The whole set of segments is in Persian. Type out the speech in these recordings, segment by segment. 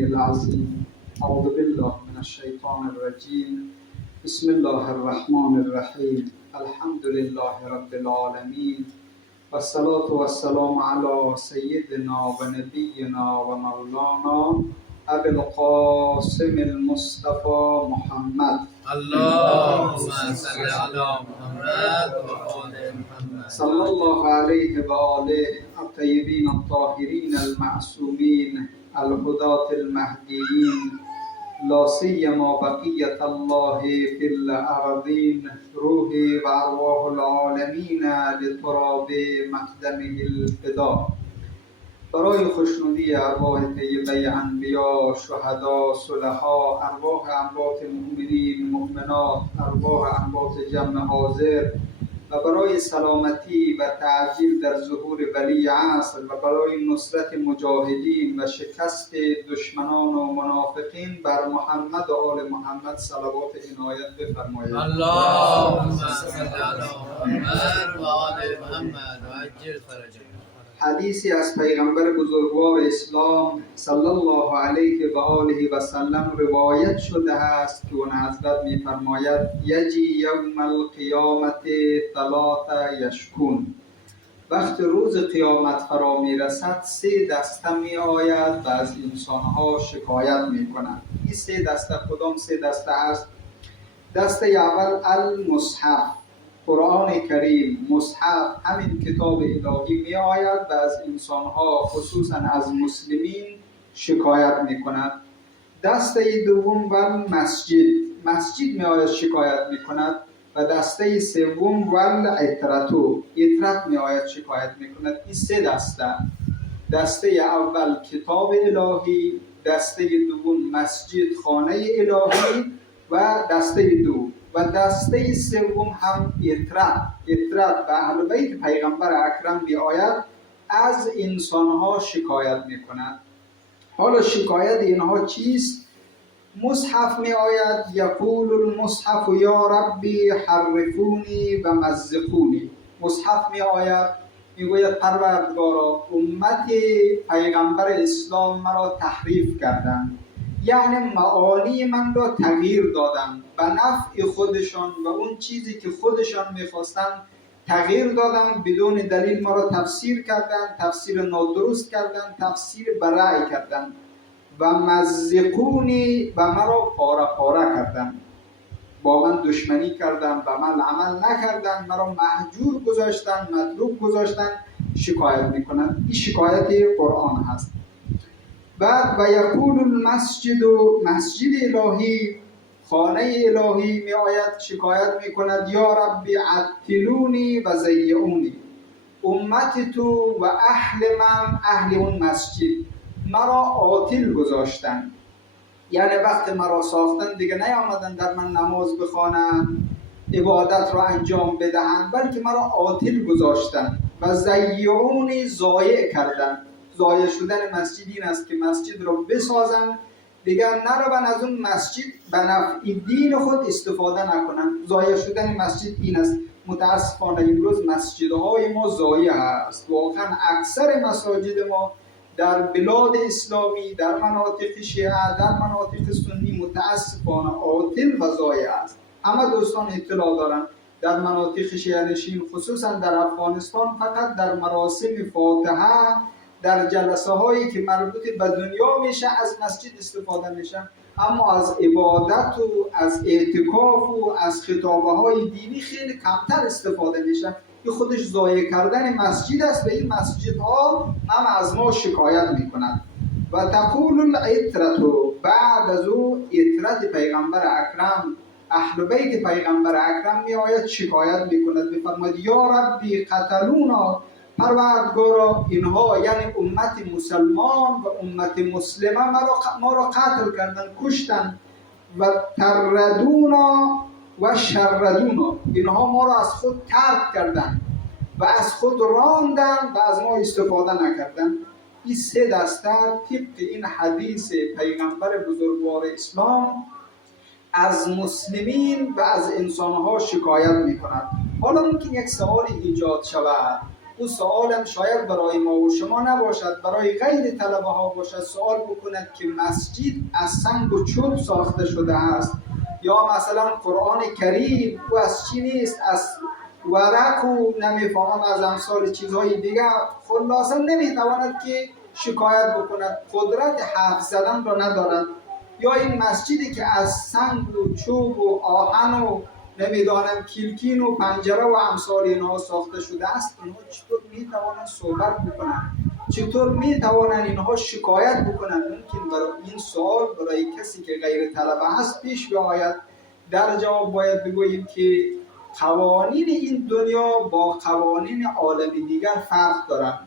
العظيم أعوذ بالله من الشيطان الرجيم بسم الله الرحمن الرحيم الحمد لله رب العالمين والصلاة والسلام على سيدنا ونبينا ومولانا أبي القاسم المصطفى محمد اللهم صل على محمد وآل محمد صلى الله عليه وآله الطيبين الطاهرين المعصومين الهداة المهديين لا سيما بقية الله في الأرضين روحي وأرواح العالمين لتراب مقدمه الفداء. برای خوشنودی ارواح طیبه انبیا، شهدا، صلحا، ارواح اموات مؤمنین، مؤمنات، ارواح اموات جمع حاضر و برای سلامتی و تعجیل در ظهور ولی عصر و برای نصرت مجاهدین و شکست دشمنان و منافقین بر محمد و آل محمد صلوات عنایت بفرمایید. اللهم صل على محمد وآل محمد وعجل فرجهم. حدیثی از پیغمبر بزرگوار اسلام صلی الله علیه و آله و سلم روایت شده است که اون حضرت می‌فرماید یجی یوم القیامت ثلاث یشکون. وقت روز قیامت فرا میرسد سه دسته می آید و از انسانها شکایت می کند. این سه دسته کدام سه دسته است؟ دسته اول المصحف، قرآن کریم، مصحف همین کتاب الهی می آید و از انسانها خصوصا از مسلمین شکایت می کند. دسته دوم ول مسجد می آید شکایت می کند و دسته سوم ول عطرت می آید شکایت می کند. این سه دسته اول کتاب الهی، دسته دوم مسجد خانه الهی و دسته سوم هم اطرت و اهل بیت پیغمبر اکرم می آید از انسانها شکایت می کند. حالا شکایت اینها چیست؟ مصحف می آید یقول المصحف یا ربی حرفونی و مزقونی. مصحف می آید می گوید پروردگارا امت پیغمبر اسلام مرا تحریف کردند، یعنی معانی من را تغییر دادن به نفع خودشان و اون چیزی که خودشان میخواستن تغییر دادن، بدون دلیل ما را تفسیر کردن، تفسیر نادرست کردن، تفسیر برای کردن و مزقونی و مرا پاره کردن، با من دشمنی کردن، با من عمل نکردن، مرا محجور گذاشتن، متروک گذاشتن، شکایت میکنن. این شکایت قرآن هست. بعد و یقول المسجد و مسجد الهی، خانه الهی می آید شکایت می کند یا ربی عطلونی و زیعونی. امت تو و اهل اون مسجد مرا عاطل گذاشتن، یعنی وقت مرا ساختن دیگه نیامدن در من نماز بخوانند، عبادت را انجام بدهند، بلکه مرا عاطل گذاشتن و زیعونی ضایع کردن. ضایع شدن مسجد این است که مسجد را بسازن دیگر نرون از اون مسجد به نفع دین خود استفاده نکنن. ضایع شدن مسجد این است. متاسفانه امروز مسجدهای ما ضایع است. واقعا اکثر مساجد ما در بلاد اسلامی، در مناطق شیعه، در مناطق سنی متاسفانه عاطل و ضایع است. اما دوستان اطلاع دارن در مناطق شیعه نشین خصوصا در افغانستان فقط در مراسم فاتحه، در جلسه هایی که مربوط به دنیا میشه از مسجد استفاده میشه، اما از عبادت و از اعتکاف و از خطابه های دینی خیلی کمتر استفاده میشه. این خودش ضایع کردن مسجد است و این مسجد ها هم از ما شکایت میکنند. و تقول العطرت، بعد از او عطرت پیغمبر اکرم، اهل بیت پیغمبر اکرم می آید شکایت میکند، میفرماید یا ربی قتلونا، پروردگارا اینها یعنی امت مسلمان و امت مسلمه ما را قتل کردن، کشتن و تردونا و شردونا، اینها ما را از خود ترک کردن و از خود راندن و از ما استفاده نکردن. این سه دسته طبق این حدیث پیغمبر بزرگوار اسلام از مسلمین و از انسانها شکایت میکنند. حالا ممکن یک سوال ایجاد شود او سوالم شاید برای ما و شما نباشد، برای غیر طلبه ها باشد، سوال بکند که مسجد از سنگ و چوب ساخته شده است یا مثلا قرآن کریم او از چی نیست، از ورق و نمیفهمم از امثال چیزهای دیگه. خلاصا نمیتواند که شکایت بکند، قدرت حرف زدن را ندارد. یا این مسجدی که از سنگ و چوب و آهن و نمیدانم کلکین و پنجره و امثال اینها ساخته شده است، اینها چطور میتوانند صحبت بکنند؟ چطور میتوانند اینها شکایت بکنند؟ ممکن برای این سوال برای کسی که غیر طلبه هست پیش بیاید. در جواب باید بگوییم که قوانین این دنیا با قوانین عالم دیگر فرق دارند.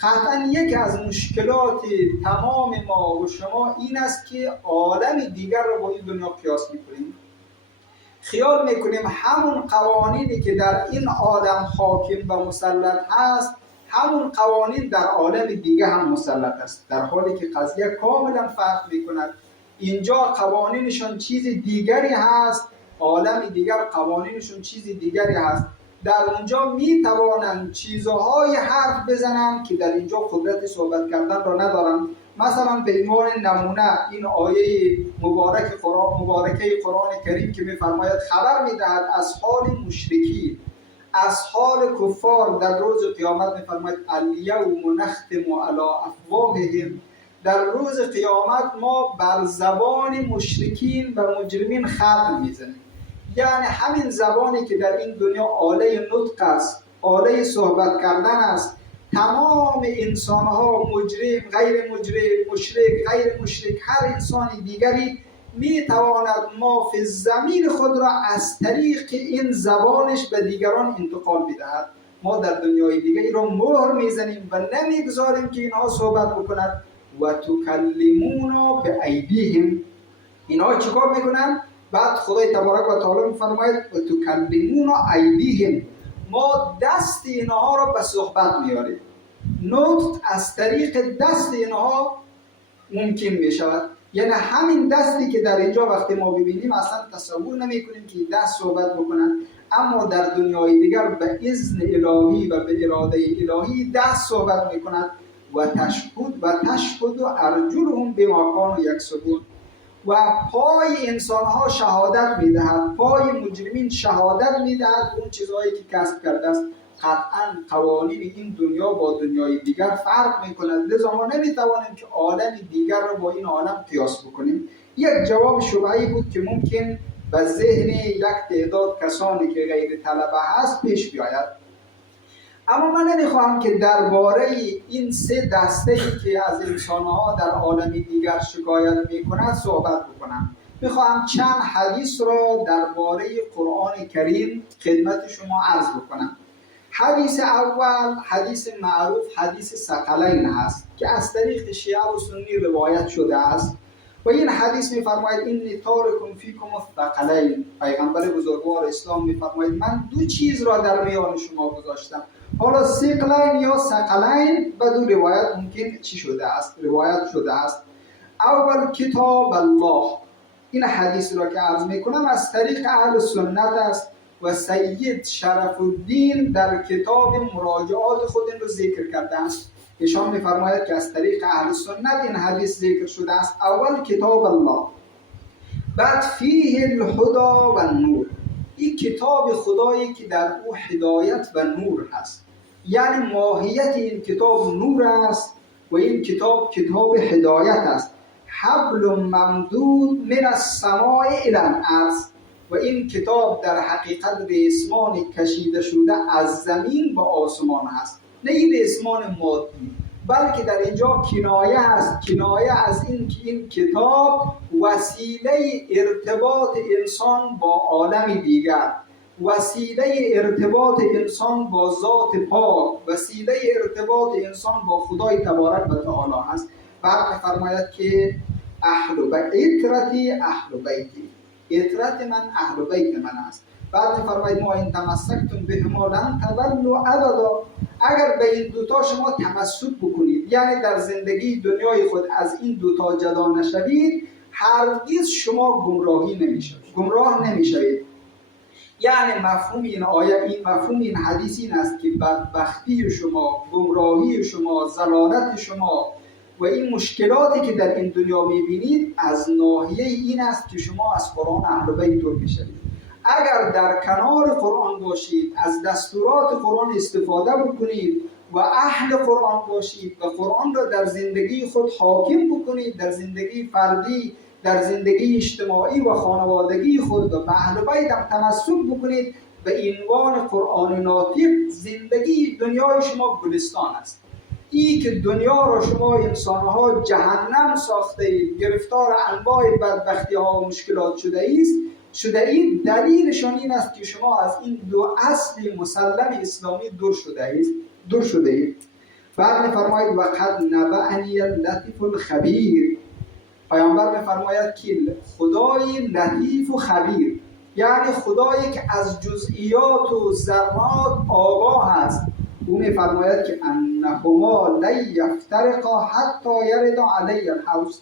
قطعا یکی از مشکلات تمام ما و شما این است که عالم دیگر را با این دنیا قیاس میکنیم. خیال میکنیم همون قوانینی که در این عالم حاکم و مسلط هست، همون قوانین در عالم دیگه هم مسلط است، در حالی که قضیه کاملا فرق میکند. اینجا قوانینشون چیز دیگری هست، عالم دیگر قوانینشون چیز دیگری هست. در اونجا میتوانند چیزهای حرف بزنند که در اینجا قدرت صحبت کردن را ندارند. مثلا به عنوان نمونه این آیه مبارکه قرآن کریم که میفرماید خبر میدهد از حال مشرکین، از حال کفار در روز قیامت. میفرماید الیوم نختم علی افواههم، در روز قیامت ما بر زبان مشرکین و مجرمین ختم میزنیم. یعنی همین زبانی که در این دنیا آله نطق است، آله صحبت کردن است، تمام انسانها، مجرم، غیر مجرم، مشرک، غیر مشرک، هر انسان دیگری میتواند ما فی زمین خود را از طریق این زبانش به دیگران انتقال بدهد. ما در دنیای دیگری را مهر میزنیم و نمیگذاریم که اینها صحبت بکنند. و تکلمونا به ایدیهم، اینها چیکار میکنند؟ بعد خدای تبارک و تعالی میفرماید و تکلمونا ایدیهم، ما دست اینها را به صحبت میاریم. نطق از طریق دست اینها ممکن میشود. یعنی همین دستی که در اینجا وقتی ما ببینیم اصلا تصور نمی کنیم که دست صحبت بکنن، اما در دنیای دیگر به اذن الهی و به اراده الهی دست صحبت میکنند. و تشهد ارجلهم بما کانوا یکسبون، و پای انسانها شهادت میدهد، پای مجرمین شهادت میدهد اون چیزهایی که کسب کرده است. قطعا قوانین این دنیا با دنیای دیگر فرق میکند، لذا ما نمیتوانیم که عالم دیگر را با این عالم قیاس بکنیم. یک جواب شبهه‌ای بود که ممکن به ذهن یک تعداد کسانی که غیر طلبه هست پیش بیاید. اما من نمیخواهم که درباره این سه دسته‌ای که از انسانها در عالم دیگر شکایت میکند صحبت بکنم. میخواهم چند حدیث را درباره قرآن کریم خدمت شما عرض بکنم. حدیث اول حدیث معروف حدیث ثقلین هست که از طریق شیعه و سنی روایت شده است و این حدیث میفرماید انی تارک فیکم الثقلین، پیغمبر بزرگوار اسلام میفرماید من دو چیز را در میان شما گذاشتم. حالا ثقلین یا ثقلین به دو روایت ممکن چی شده است، روایت شده است. اول کتاب الله، این حدیث را که عرض میکنم از طریق اهل سنت است و سید شرف الدین در کتاب مراجعات خود این رو ذکر کرده است. ایشان میفرماید که از طریق اهل سنت این حدیث ذکر شده است. اول کتاب الله، بعد فیه الهدی و النور، این کتاب خدایی که در او هدایت و نور هست. یعنی ماهیت این کتاب نور است و این کتاب کتاب هدایت است. حبل ممدود من السماء الی الارض، و این کتاب در حقیقت ریسمان کشیده شده از زمین به آسمان هست. نه این ریسمان مادی، بلکه در اینجا کنایه است، کنایه از این که این کتاب وسیله ارتباط انسان با عالم دیگر، وسیله ارتباط انسان با ذات پاک، وسیله ارتباط انسان با خدای تبارک و تعالی هست. بعد فرماید که اطرتی اهل بیتی، اطرت من اهل بیت من است. بعد فرماید ما این تمسکتم بهما لن تضلوا ابدا، اگر به این دوتا شما تمسک بکنید، یعنی در زندگی دنیای خود از این دوتا جدا نشوید، هرگز شما گمراه نمیشوید. یعنی مفهوم این آیه، این مفهوم این حدیث این است که بدبختی شما، گمراهی شما، ضلالت شما و این مشکلاتی که در این دنیا میبینید از ناحیه این است که شما از قرآن اهل بیت دور میشوید. اگر در کنار قرآن باشید، از دستورات قرآن استفاده بکنید و اهل قرآن باشید و قرآن را در زندگی خود حاکم بکنید، در زندگی فردی، در زندگی اجتماعی و خانوادگی خود و به اهل بیت هم تمسک بکنید، به عنوان قرآن ناطق زندگی دنیای شما گلستان است. این که دنیا را شما انسانها جهنم ساخته اید، گرفتار انواع بدبختی ها و مشکلات شده اید، دلیلشان این است که شما از این دو اصل مسلم اسلامی دور شده اید. بعد می‌فرماید و قد نبأنی اللطیف الخبیر. پیامبر می‌فرماید که خدای لطیف و خبیر، یعنی خدایی که از جزئیات و ذرات آگاه است. او می‌فرماید که انهما لا یفترقا حتی یرد علی الحوض.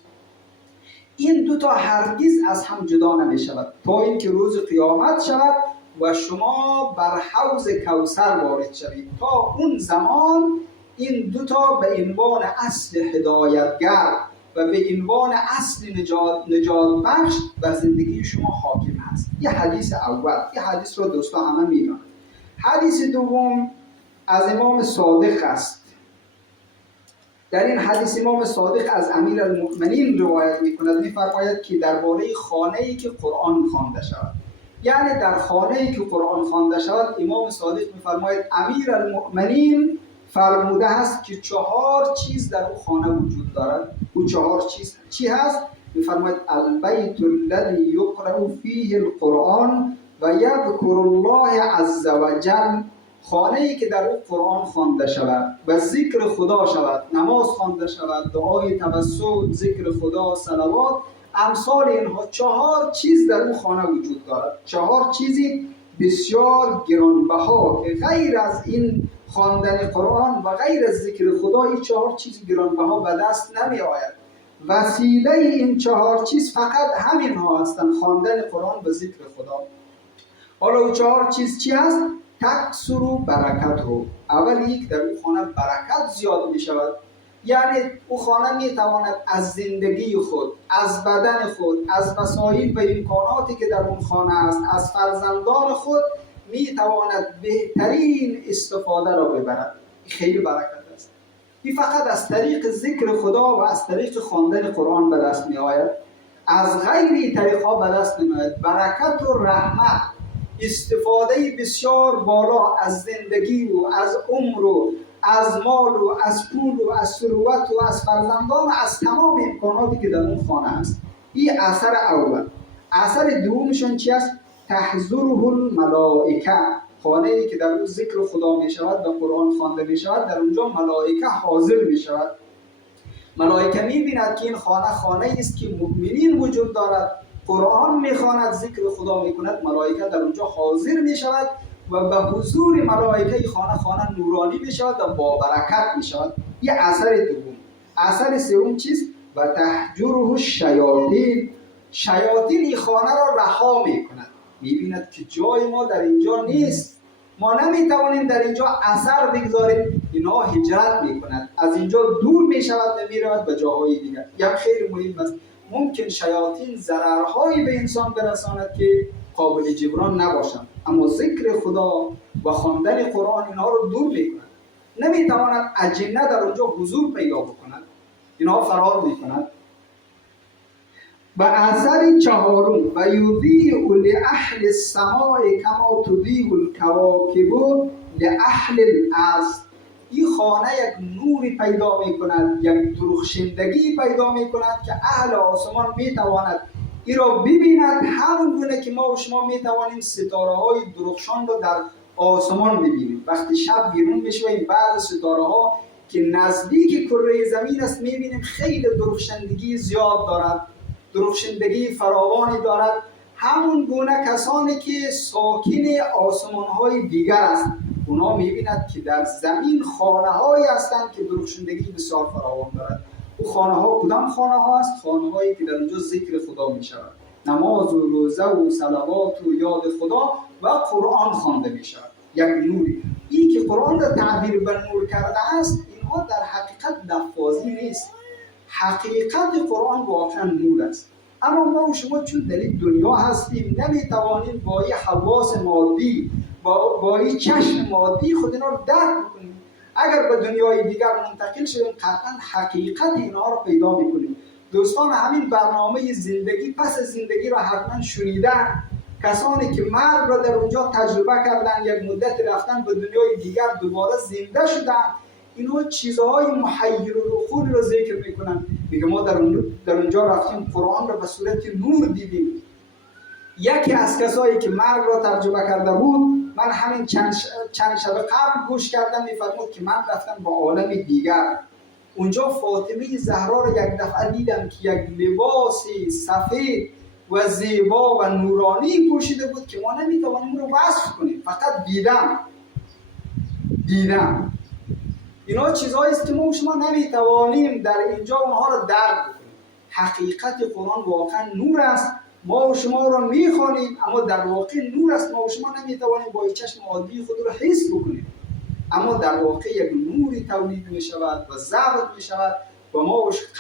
این دو تا هرگز از هم جدا نمی‌شود تا اینکه روز قیامت شود و شما بر حوض کوثر وارد شوید. تا اون زمان این دو تا به عنوان اصل هدایتگر و به عنوان اصل نجات بخش بر زندگی شما حاکم هست. یه حدیث اول، یه حدیث رو دوستا همه میدونن. حدیث دوم از امام صادق است. در این حدیث امام صادق از امیر المؤمنین روایت میکند، میفرماید که درباره خانه‌ای که قرآن خوانده شود، یعنی در خانه‌ای که قرآن خوانده شود، امام صادق میفرماید امیر المؤمنین فرموده است که 4 چیز در او خانه وجود دارد. او 4 چیز چی هست؟ میفرماید البیت الذی یقرأ فیه القرآن و یذکر الله عز وجل. خانه‌ای که در او قرآن خوانده شود و ذکر خدا شود، نماز خوانده شود، دعای توسل، ذکر خدا، صلوات، امثال اینها 4 چیز در او خانه وجود دارد. 4 چیزی بسیار گرانبها که غیر از این خواندن قرآن و غیر از ذکر خدا این 4 چیز گرانبها به دست نمی آید. وسیله این 4 چیز فقط همین ها هستند، خواندن قرآن و ذکر خدا. حالا او 4 چیز چی هست؟ تکثر و برکت رو. اول یک در او خانه برکت زیاد می شود، یعنی او خانه می تواند از زندگی خود، از بدن خود، از وسایل و امکاناتی که در اون خانه است، از فرزندان خود می تواند بهترین استفاده را ببرد. خیلی برکت است. این فقط از طریق ذکر خدا و از طریق خواندن قرآن به دست می آید، از غیر طریق ها به دست نمی آید. برکت و رحمت، استفاده بسیار بالا از زندگی و از عمر و از مال و از پول و از ثروت و از فرزندان، از تمام امکاناتی که در اون خانه است. این اثر اول. اثر دومشون چی است؟ تحضره الملائکه. خانه‌ای که در اون ذکر خدا می شود و قرآن خوانده می شود، در اونجا ملائکه حاضر می شود. ملائکه می بیند که این خانه است که مؤمنین وجود دارد، قرآن میخواند، ذکر خدا میکند، ملائکه در اونجا حاضر میشود و به حضور ملائکه خانه نورانی میشود و با برکت میشود. یه اثر دوم. اثر سوم چیست؟ و تهجره الشیاطین. شیاطین این خانه را رها میکند، میبیند که جای ما در اینجا نیست، ما نمیتوانیم در اینجا اثر بگذاریم، اینا هجرت میکند، از اینجا دور میشود و میرود به جاهای دیگر. یک خیلی مهم است، ممکن شیاطین ضررهایی به انسان برساند که قابل جبران نباشند، اما ذکر خدا و خواندن قرآن اینها رو دور میکند. نمیتواند اجنه در اونجا حضور پیدا بکند، اینها فرار میکند. و اثر چهارم و یضیء لاهل السماء کما تضیء الکواکب لاهل الارض. این خانه یک نوری پیدا می کند، یک درخشندگی پیدا می کند که اهل آسمان می تواند این را ببیند، همون گونه که ما و شما می توانیم ستاره های درخشان را در آسمان ببینیم. وقتی شب بیرون بشویم، بعض ستاره ها که نزدیک کره زمین است می بینیم خیلی درخشندگی زیاد دارد، درخشندگی فراوانی دارد. همون گونه کسانی که ساکن آسمان های دیگر است، اونا می‌بیند که در زمین خانه‌هایی هستند که درخشندگی بسیار فراوان دارد. او خانه‌ها کدام خانه‌ها است؟ خانه‌هایی که در اونجا ذکر خدا می‌شود، نماز و روزه و صلوات و یاد خدا و قرآن خوانده می شود. یک نوری. این که قرآن را تعبیر به نور کرده است، اینها در حقیقت لفاظی نیست. حقیقت قرآن واقعا نور است. اما ما و شما چون در این دنیا هستیم نمیتوانیم با این حواس مادی، با این چشم مادی خود اینا رو درک کنیم. اگر به دنیای دیگر منتقل شدیم قطعا حقیقت اینها رو پیدا میکنیم. دوستان، همین برنامه زندگی پس زندگی را حتما شنیدن. کسانی که مرگ را در اونجا تجربه کردن، یک مدت رفتن به دنیای دیگر دوباره زنده شدن، اینها چیزهای محیر و رخول را ذکر میکنن. میگه ما در اونجا رفتیم قرآن را به صورت نور دیدیم. یکی از کسایی که مرگ را تجربه کرده بود، من همین چند شب قبل گوش کردم، میفرمود که من رفتم به عالم دیگر. اونجا فاطمه زهرا را یک دفعه دیدم که یک لباس سفید و زیبا و نورانی پوشیده بود که ما نمیتوانیم رو وصف کنیم، فقط دیدم. اینا چیزهایی است که ما شما نمیتوانیم در اینجا اونها رو درک کنیم. حقیقت قرآن واقعا نور است. ما و شما رو میخوانیم اما در واقع نور است. ما و شما نمیتوانیم با چشم عادی خود رو حس بکنیم، اما در واقع یک نوری تولید می شود و ضبط می شود و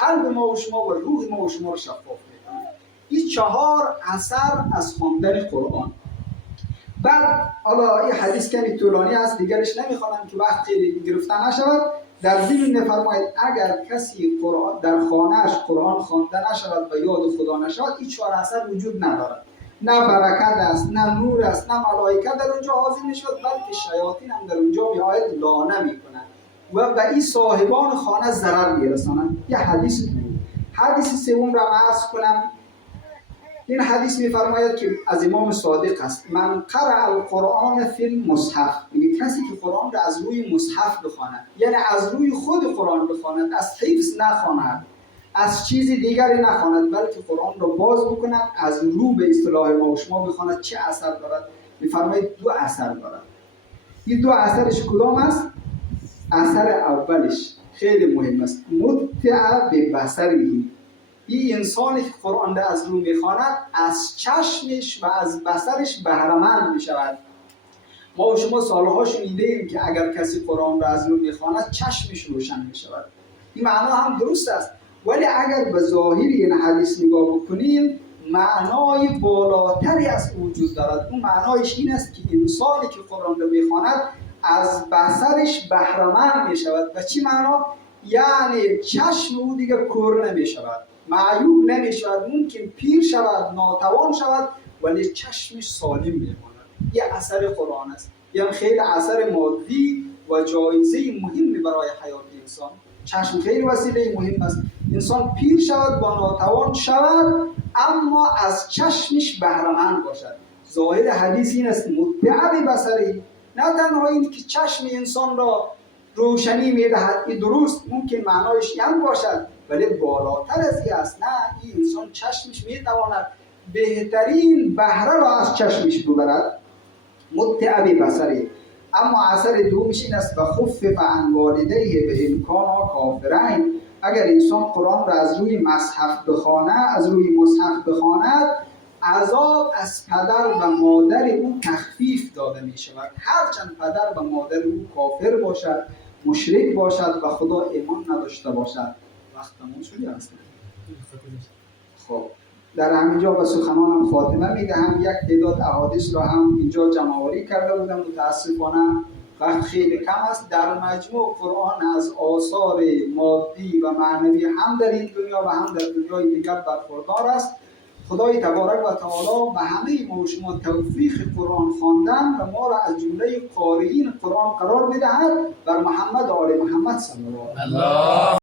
قلب ما و شما و روح ما و شما رو شفاف میکنه. این 4 اثر از خواندن قرآن. بعد حالا این حدیث کمی طولانی است، دیگرش نمیخوانم که وقت خیلی گرفته نشود. در ضمن میفرماید اگر کسی در خانه‌اش قرآن خوانده نشود و یاد خدا نشود، این 4 اثر وجود ندارد. نه برکت است، نه نور است، نه ملائکه در اونجا حاضر میشود، بلکه شیاطین هم در اونجا میآید لعنه میکنند و به این صاحبان خانه ضرر میرسانند. یه حدیث بود. حدیث سوم را عرض کنم. این حدیث میفرماید که از امام صادق است: من قرأ القرآن فی المصحف، میگه کسی که قرآن را از روی مصحف بخواند، یعنی از روی خود قرآن بخواند، از حفظ نخواند، از چیز دیگری نخواند، بلکه قرآن را باز بکند، از رو به اصطلاح ما و شما بخواند، چه اثر دارد؟ میفرماید 2 اثر دارد. این 2 اثرش کدام است؟ اثر اولش خیلی مهم است: متع ببصری. این انسانی که قرآن را از رو میخواند از چشمش و از بصرش بهره‌مند میشود. ما و شما سالها شنیدیم که اگر کسی قرآن را از رو میخواند چشمش روشن میشود. این معنا هم درست است، ولی اگر به ظاهر این حدیث نگاه بکنیم معنای بالاتری از وجود دارد. اون معنایش این است که انسانی که قرآن را میخواند از بصرش بهره‌مند میشود. و چی معنا؟ یعنی چشم او دیگه کور نمیشود، معیوب نمیشود، ممکن پیر شود، ناتوان شود، ولی چشمش سالم میماند. یه اثر قرآن است. یعنی خیلی اثر مادی و جایزه مهمی برای حیات انسان. چشم خیلی وسیله مهم است. انسان پیر شود و ناتوان شود، اما از چشمش بهره‌مند باشد. ظاهر حدیث این است: متع بصری. نه تنها این که چشم انسان را روشنی میدهد، این درست ممکن معنایش هم باشد، ولی بالاتر از این است. نه، این انسان چشمش میتواند بهترین بهره را از چشمش ببرد. متع بصری. اما اثر دومش این است: و خفف عن والدیه به امکانا کافرین. اگر انسان قرآن را از روی مصحف بخواند، عذاب از پدر و مادر او تخفیف داده می شود. هرچند پدر و مادر او کافر باشد، مشرک باشد و خدا ایمان نداشته باشد. وقت تمام شده است. خب در همینجا به سخنانم خاتمه میدهم. یک تعداد احادیث را هم اینجا جمع‌آوری کرده بودم، متاسفانه وقت خیلی کم است. در مجموع قرآن از آثار مادی و معنوی هم در این دنیا و هم در دنیای دیگر برخوردار است. خدای تبارک و تعالی به همه ما و شما توفیق قرآن خواندن و ما را از جمله قارئین قرآن قرار بدهد. بر محمد و آل محمد صلی الله علیه و آله.